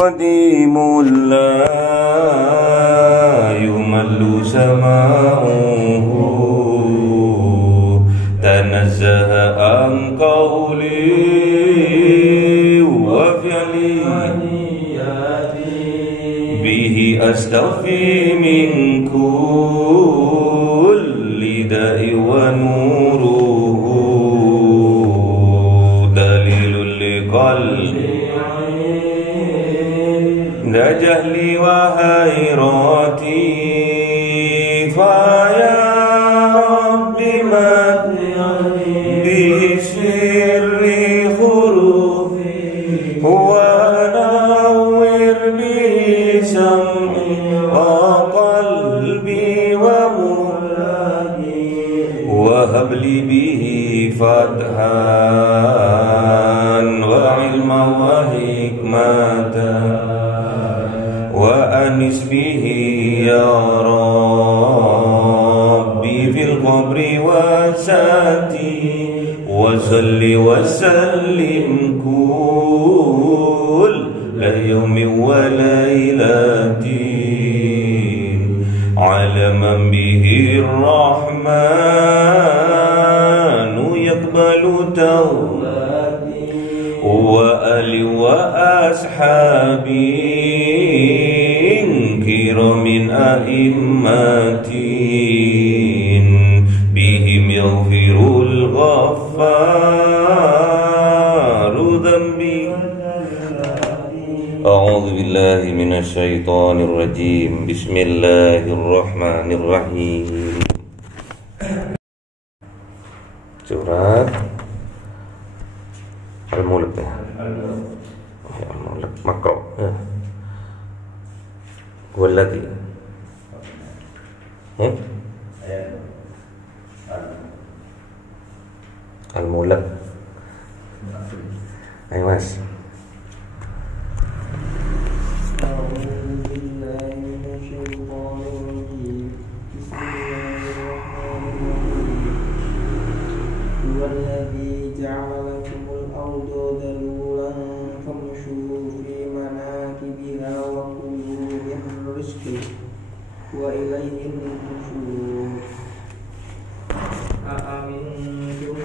قديم لا يمل سماؤه تنزه عن قولي وفعلي به أستغفي من كل داء ونوره دليل لقلبي لا جهلي وحيراتي فيا رب من به سري خروفي ونور به سمعي وقلبي ومرادي وهب لي به فتحا وعلما وحكمة وأنس به يا ربي في القبر وساتي وصل وسلم كل يوم وليلة على من به الرحمن يقبل توبتي وآل وأصحابي كرام أئمة بهم يغفر الغفار ذنبي. أعوذ بالله من الشيطان الرجيم. بسم الله الرحمن الرحيم. Surat Al-Mulk ya. Al-Mulk makro. Walladhi. Al-Mulk. Ayo Mas. والذي جعل لكم الأرض ذلولا فامشوا في مناكبها وكلوا من رزقه وإليه النشور. أأمنتم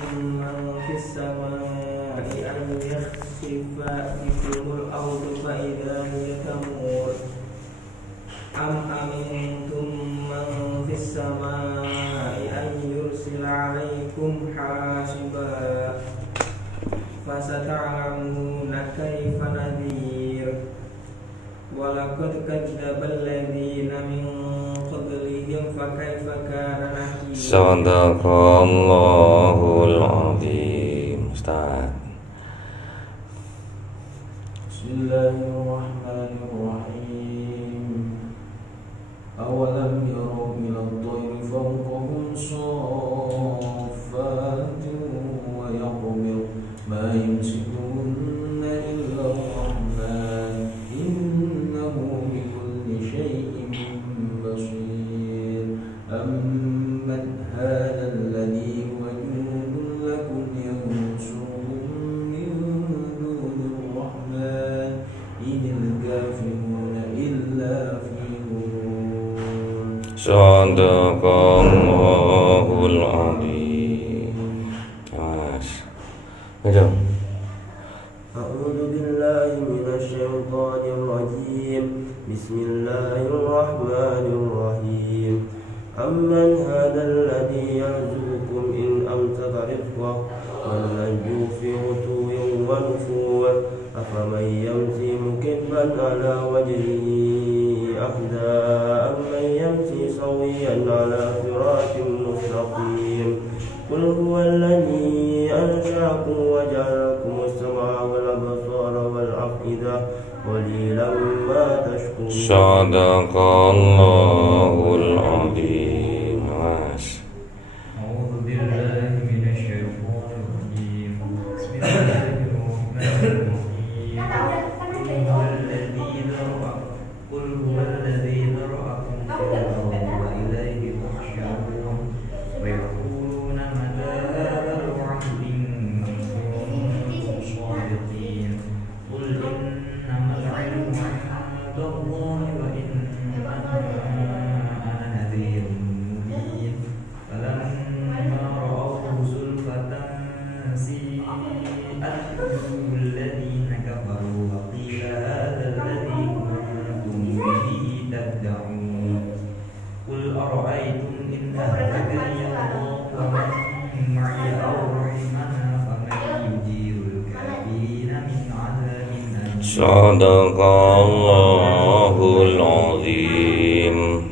من في السماء أن يخسف بكم الأرض فإذا هي تمور أم أمنتم من في السماء أن يرسل عليكم حاسبا فستعلمون كيف نذير. ولقد كذب الذين من قبلهم فكيف كان نكير. Sadaqallahul azim. Ustaz. Bismillahirrahmanirrahim. Awalam yarau ila at-tayri fawqahum saffatin wa yaqbir ma yumsikuhunna illa ar-rahman innahu bikulli shay'in basir. Amman hadha alladhi huwa jundun lakum yansurukum min duni ar-rahman inil kafiruna illa fi Sadaqallahul azim. Mas. Ayo. A'udzu billahi minasy syaithanir rajim. Bismillahirrahmanirrahim. Amman hadzal ladzi yarzuqukum in amsaka rizqahu man najju fi utuwin wa nufur afaman yamshi mukibban ala wajhihi ahda amman yamshi sawiyan ala siratin mustaqim. Qul huwallazi ansha'akum wa ja'alakum as-sam'a wal absara wal af'ida qalilan ma tashkurun. Sadaqallahul azim. Mas. A'udzu billahi minasy syaithanir rajim. Bismillahirrahmanirrahim. Qul huwallazi zara'akum fil ardi wa ilayhi tuhsyarun. Wa yaquluna mata hadzal wa'du in kuntum shadiqin. Qul innamal 'ilmu Sadaqallahul azim.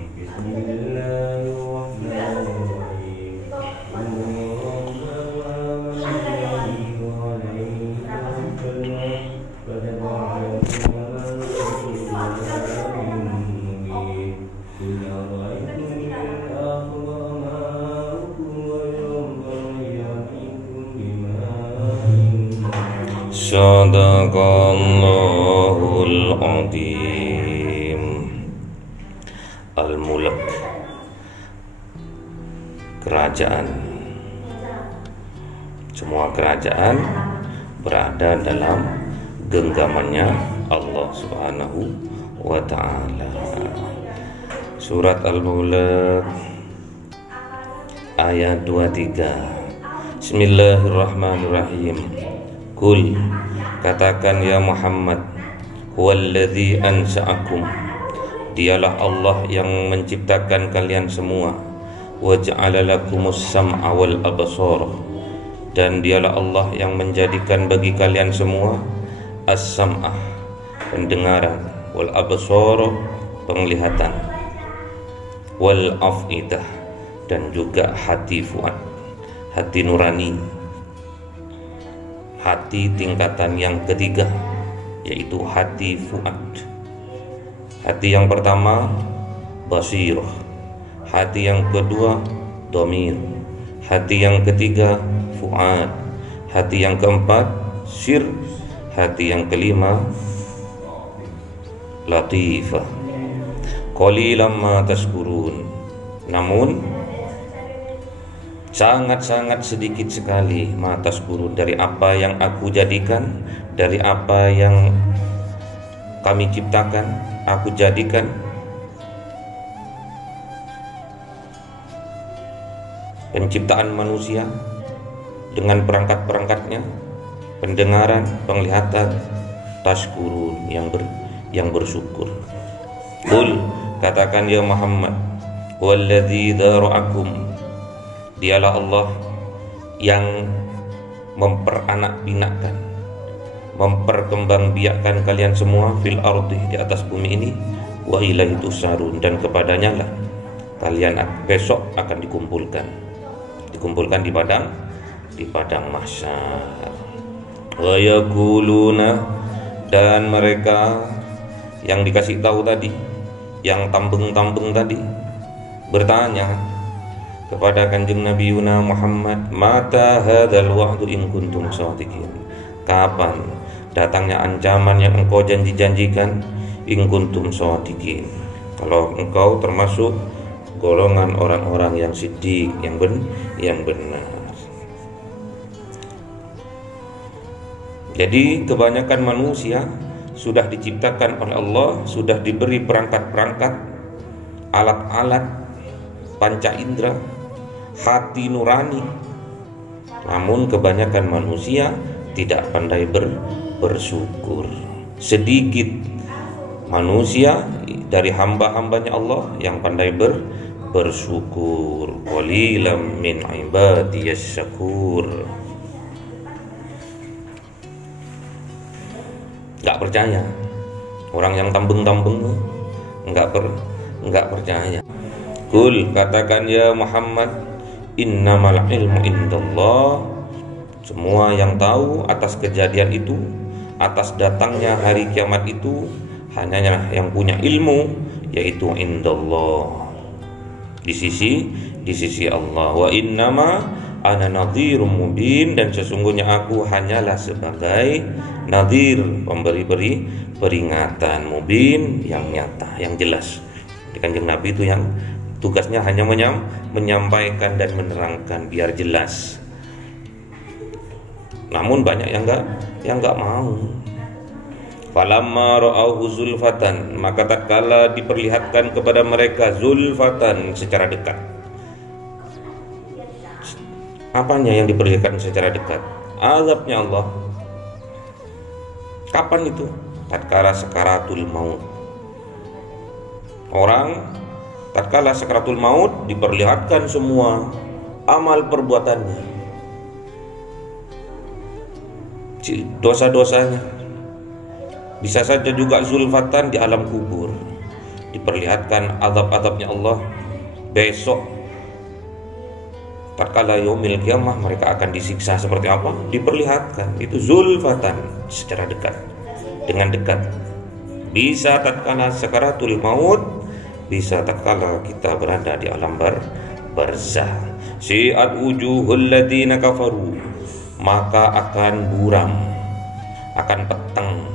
Sadaqallahul azim. Al-Mulk, kerajaan. Semua kerajaan berada dalam genggamannya Allah Subhanahu wa ta'ala. Surat Al-Mulk ayat 23. Bismillahirrahmanirrahim. Kul, katakan ya Muhammad, huwallazi ansa'akum, dialah Allah yang menciptakan kalian semua, wa ja'ala lakumus sam'a wal absara, dan dialah Allah yang menjadikan bagi kalian semua as-sam'ah, pendengaran, wal absara, penglihatan, wal afidah, dan juga hati fuad, hati nurani, hati tingkatan yang ketiga, yaitu hati fuad. Hati yang pertama basirah, hati yang kedua dhamir, hati yang ketiga fuad, hati yang keempat sir, hati yang kelima latifah. Qalilan ma tashkurun, namun sangat-sangat sedikit sekali matas guru dari apa yang aku jadikan, dari apa yang kami ciptakan, aku jadikan. Penciptaan manusia dengan perangkat-perangkatnya, pendengaran, penglihatan, tashkurun, yang bersyukur. Qul, katakan ya Muhammad, walladzi dzara'akum, dialah Allah yang memperanak-binakkan, memperkembangbiakkan kalian semua fil ardi, di atas bumi ini, wa ilaihi tusarun, dan kepadanya lah kalian besok akan dikumpulkan di padang mahsyar. Wa yaquluna, dan mereka yang dikasih tahu tadi, yang tambeng-tambeng tadi, bertanya kepada Kanjeng Nabi Yuna Muhammad, mata hadzal wa'du in kuntum shadiqin, kapan datangnya ancaman yang engkau janji-janjikan, in kuntum shadiqin, kalau engkau termasuk golongan orang-orang yang siddiq, yang benar. Jadi kebanyakan manusia sudah diciptakan oleh Allah, sudah diberi perangkat-perangkat, alat-alat panca indera, hati nurani, namun kebanyakan manusia tidak pandai bersyukur. Sedikit manusia dari hamba-hambanya Allah yang pandai bersyukur. Qalilam min ibadiyas syakur. Enggak percaya orang yang tambeng-tambeng, enggak percaya. Kul, katakan ya Muhammad, innamal ilmu indallah, semua yang tahu atas kejadian itu, atas datangnya hari kiamat itu, hanya yang punya ilmu, yaitu indallah, di sisi Allah. Wa innama ana nadhirum mubin, dan sesungguhnya aku hanyalah sebagai nadhir, pemberi peringatan, mubin, yang nyata, yang jelas. Kanjeng Nabi itu yang tugasnya hanya menyampaikan dan menerangkan biar jelas. Namun banyak yang enggak mau. Falamma ra'auhu zulfatan, maka tatkala diperlihatkan kepada mereka zulfatan, secara dekat. Apanya yang diperlihatkan secara dekat? Azabnya Allah. Kapan itu? Tatkala sakaratul maut. Orang tatkala sakaratul maut diperlihatkan semua amal perbuatannya, dosa-dosanya, Bisa saja juga zulfatan di alam kubur, diperlihatkan azab-azabnya Allah besok. Tatkala yaumil qiyamah mereka akan disiksa seperti apa, diperlihatkan. Itu zulfatan, secara dekat, dengan dekat. Bisa tatkala sakaratul maut, bisa tatkala kita berada di alam barzah. Si'at wujuhul ladzina kafaru, maka akan buram, akan peteng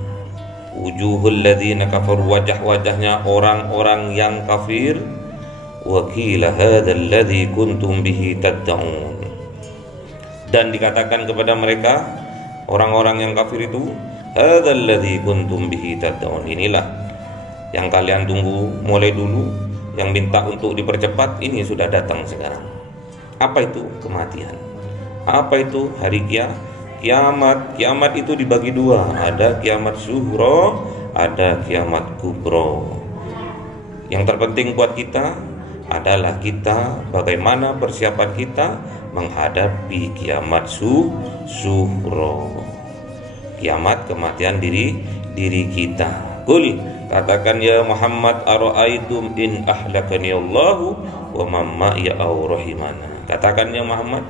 wujuhul ladzina kafaru, wajah-wajahnya orang-orang yang kafir. Wa qila hadzal ladzi kuntum bihi tad'un, dan dikatakan kepada mereka orang-orang yang kafir itu, hadzal ladzi kuntum bihi tad'un, inilah yang kalian tunggu mulai dulu, yang minta untuk dipercepat, ini sudah datang sekarang. Apa itu kematian? Apa itu hari kiamat? Kiamat itu dibagi dua, ada kiamat sughra, ada kiamat kubro. Yang terpenting buat kita adalah kita bagaimana persiapan kita menghadapi kiamat sughra, kiamat kematian diri kita. Qul, katakan ya Muhammad, ara'aitum in ahlakani Allahu wa man ma'iya aw rahimana. Katakan ya Muhammad,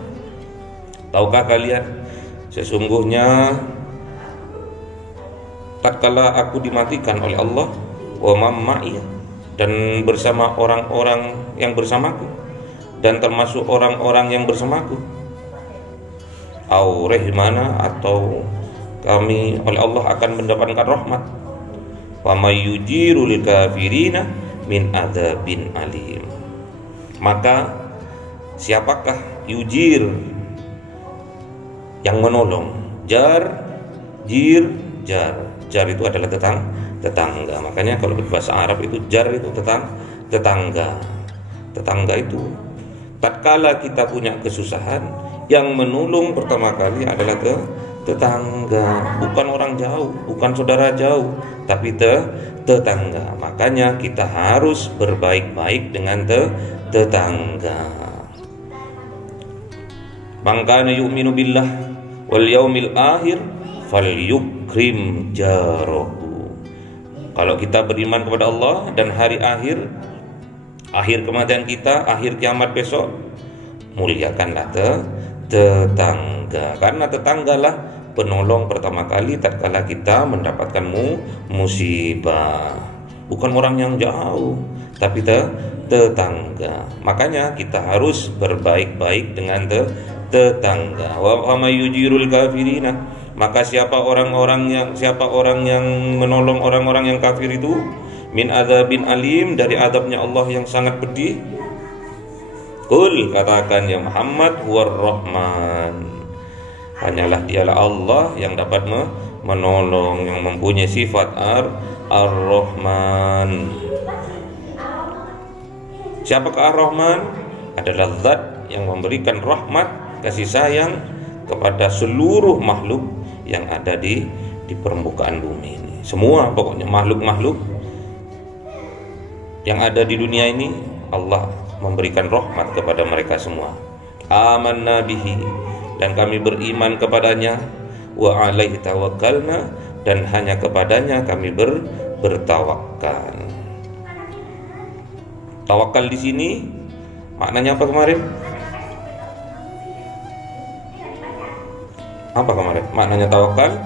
tahukah kalian sesungguhnya tatkala aku dimatikan oleh Allah, wa man ma'iya, dan bersama orang-orang yang bersamaku, dan termasuk orang-orang yang bersamaku, aw rahimana, atau kami oleh Allah akan mendapatkan rahmat. Wa may yujirul kafirina min adzabin alim. Maka siapakah yujir, yang menolong? Jar, jir, jar. Jar itu adalah tetangga. Makanya kalau bahasa Arab itu jar itu tetangga. Tetangga itu tatkala kita punya kesusahan, yang menolong pertama kali adalah tetangga, bukan orang jauh, bukan saudara jauh, tapi tetangga. Makanya kita harus berbaik-baik dengan tetangga. Man kana yu'minu billah wal yaumil akhir falyukrim jarahu. Kalau kita beriman kepada Allah dan hari akhir kematian kita, akhir kiamat besok, muliakanlah tetangga, karena tetanggalah penolong pertama kali tatkala kita mendapatkan musibah. Bukan orang yang jauh, tapi tetangga. Makanya kita harus berbaik-baik dengan tetangga. Wa may yujirul kafirina, maka siapa orang yang menolong orang-orang yang kafir itu, min adzabin alim, dari azabnya Allah yang sangat pedih. Qul, katakan ya Muhammad, huwar rahman, hanyalah dialah Allah yang dapat menolong, yang mempunyai sifat ar-Rahman. Siapakah ar-Rahman? Adalah zat yang memberikan rahmat, kasih sayang kepada seluruh makhluk yang ada di permukaan bumi ini. Semua pokoknya makhluk-makhluk yang ada di dunia ini, Allah memberikan rahmat kepada mereka semua. Amanna bihi, dan kami beriman kepadanya. Wa alaihi tawakkalna, dan hanya kepadanya kami bertawakal. Tawakal di sini maknanya apa kemarin? Apa kemarin? Maknanya tawakal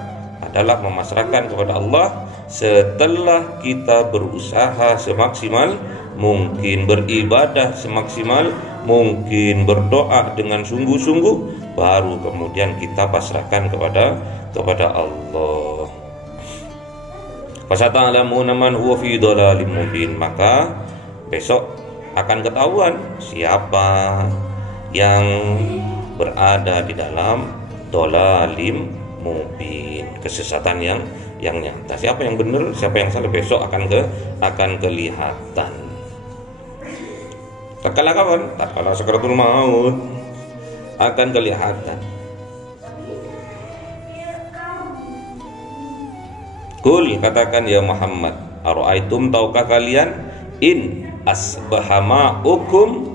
adalah memasrahkan kepada Allah setelah kita berusaha semaksimal mungkin, beribadah semaksimal mungkin, berdoa dengan sungguh-sungguh, baru kemudian kita pasrahkan kepada Allah. Fasata'lamuna man huwa fi dhalalim mubin, maka besok akan ketahuan siapa yang berada di dalam dhalalim mubin, kesesatan yang nyata. Siapa yang benar, siapa yang salah, besok akan kelihatan. Tatkala kapan? Tatkala sakaratul maut akan kelihatan. Qul, katakan ya Muhammad, ara'aitum, tahukah kalian, in asbaha ma'ukum,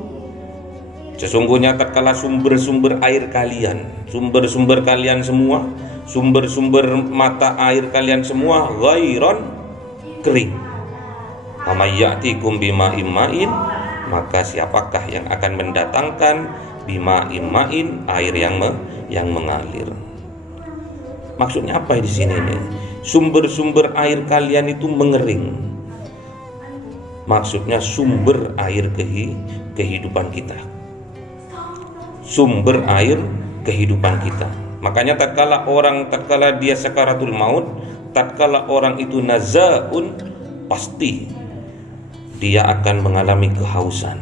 sesungguhnya tatkala sumber-sumber air kalian, sumber-sumber kalian semua sumber-sumber mata air kalian semua ghairon, kering. Amayyatikum bima'in ma'in, maka siapakah yang akan mendatangkan bima'in ma'in, air yang mengalir. Maksudnya apa di sini nih? Sumber-sumber air kalian itu mengering. Maksudnya sumber air kehidupan kita. Sumber air kehidupan kita. Makanya tatkala dia sakaratul maut, tatkala orang itu nazaun, pasti dia akan mengalami kehausan.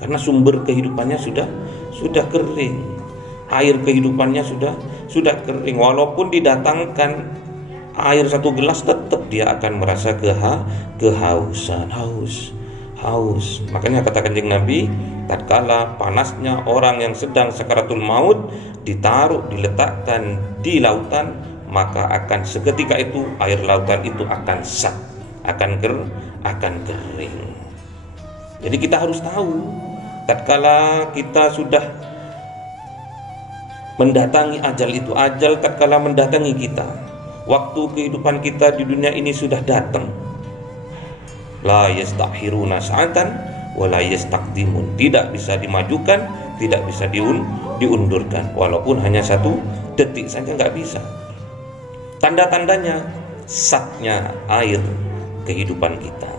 Karena sumber kehidupannya sudah kering. Air kehidupannya sudah kering. Walaupun didatangkan air 1 gelas, tetap dia akan merasa kehausan, haus. Makanya kata Kanjeng Nabi, tatkala panasnya orang yang sedang sakaratul maut diletakkan di lautan, maka akan seketika itu air lautan itu akan kering. Jadi kita harus tahu, tatkala kita sudah mendatangi ajal itu, ajal tatkala mendatangi kita, waktu kehidupan kita di dunia ini sudah datang. La yastakhiruna sa'atan wa la yastaqdimun. Tidak bisa dimajukan, tidak bisa diundurkan. Walaupun hanya 1 detik saja nggak bisa. Tanda-tandanya satnya air kehidupan kita.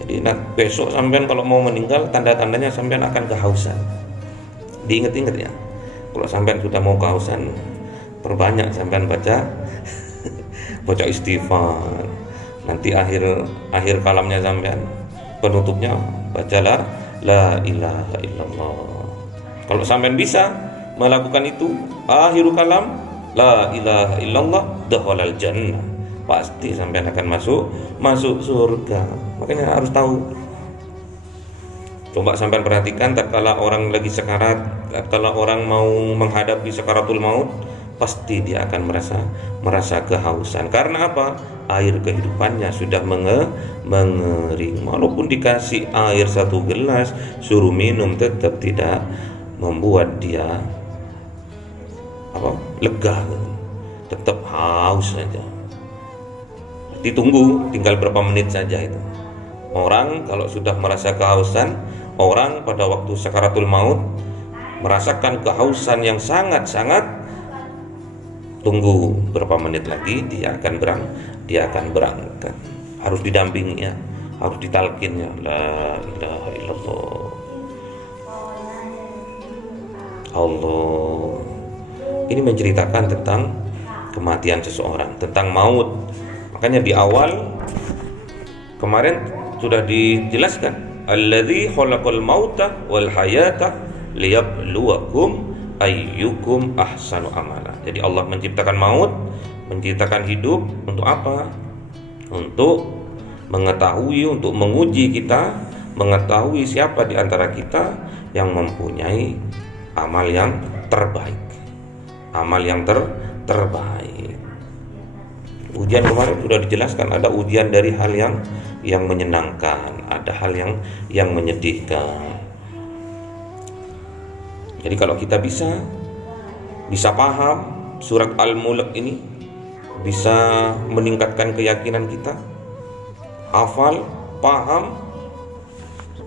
Jadi besok sampean kalau mau meninggal, tanda-tandanya sampean akan kehausan. Diingat-ingat ya. Kalau sampean sudah mau kehausan, perbanyak sampean baca istighfar. Nanti akhir kalamnya sampean, penutupnya bacalah la ilaha illallah. Kalau sampean bisa melakukan itu, akhir kalam la ilaha illallah, dakhalal jannah. Pasti sampean akan masuk surga. Makanya harus tahu. Coba sampean perhatikan, tatkala orang lagi sekarat, tatkala orang mau menghadapi sakaratul maut, pasti dia akan merasa kehausan. Karena apa? Air kehidupannya sudah mengering. Walaupun dikasih air 1 gelas, suruh minum, tetap tidak membuat dia lega, tetap haus saja. Ditunggu, tinggal berapa menit saja itu. Orang kalau sudah merasa kehausan, orang pada waktu sakaratul maut merasakan kehausan yang sangat-sangat, tunggu berapa menit lagi dia akan berangkat. Harus didampingi ya, harus ditalkinnya, la ilaha illallah. Allah. Ini menceritakan tentang kematian seseorang, tentang maut. Makanya di awal kemarin sudah dijelaskan, alladzi khalaqal mauta wal hayata liyabluwakum ayyukum ahsanu amala. Jadi Allah menciptakan maut, menciptakan hidup untuk apa? Untuk mengetahui, untuk menguji kita, mengetahui siapa di antara kita yang mempunyai amal yang terbaik. Amal yang terbaik. Ujian kemarin sudah dijelaskan, ada ujian dari hal yang menyenangkan, ada hal yang menyedihkan. Jadi kalau kita bisa paham surat Al-Mulk ini, bisa meningkatkan keyakinan kita, hafal, paham,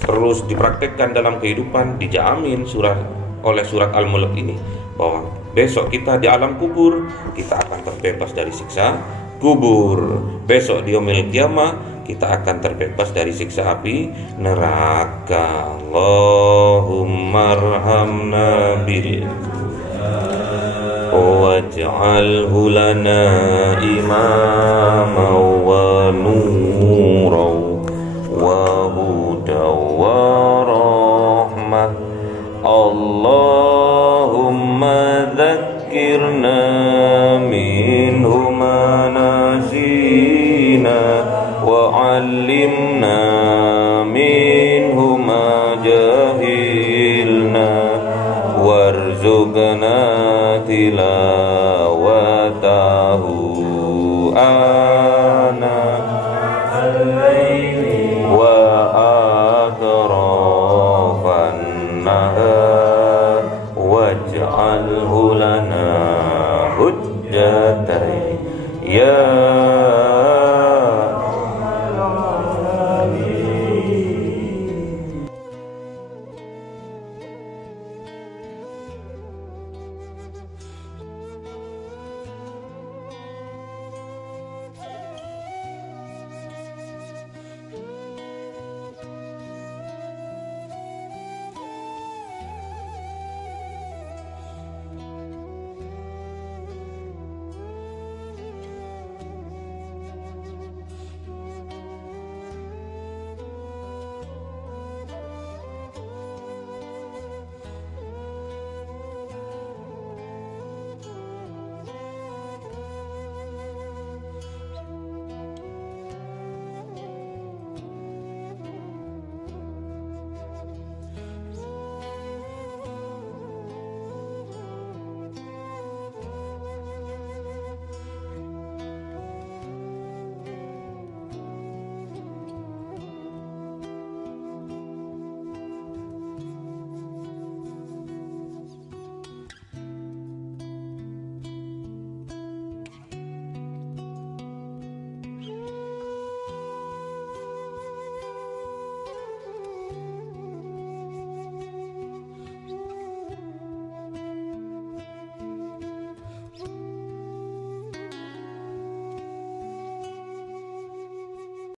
terus dipraktekkan dalam kehidupan, dijamin oleh surat Al-Mulk ini bahwa besok kita di alam kubur kita akan terbebas dari siksa kubur. Besok di yaumil qiyamah kita akan terbebas dari siksa api neraka. Allahumma arhamna bil waj'alhu lana imama wa nura wa huda wa rahmah. Allahumma dzakkirna minhu ma nasina wa 'allimna minhu ma jahilna warzuqna tilawatahu ana al-laili wa atrafan nahar waj'alhu lana hujjatan Ya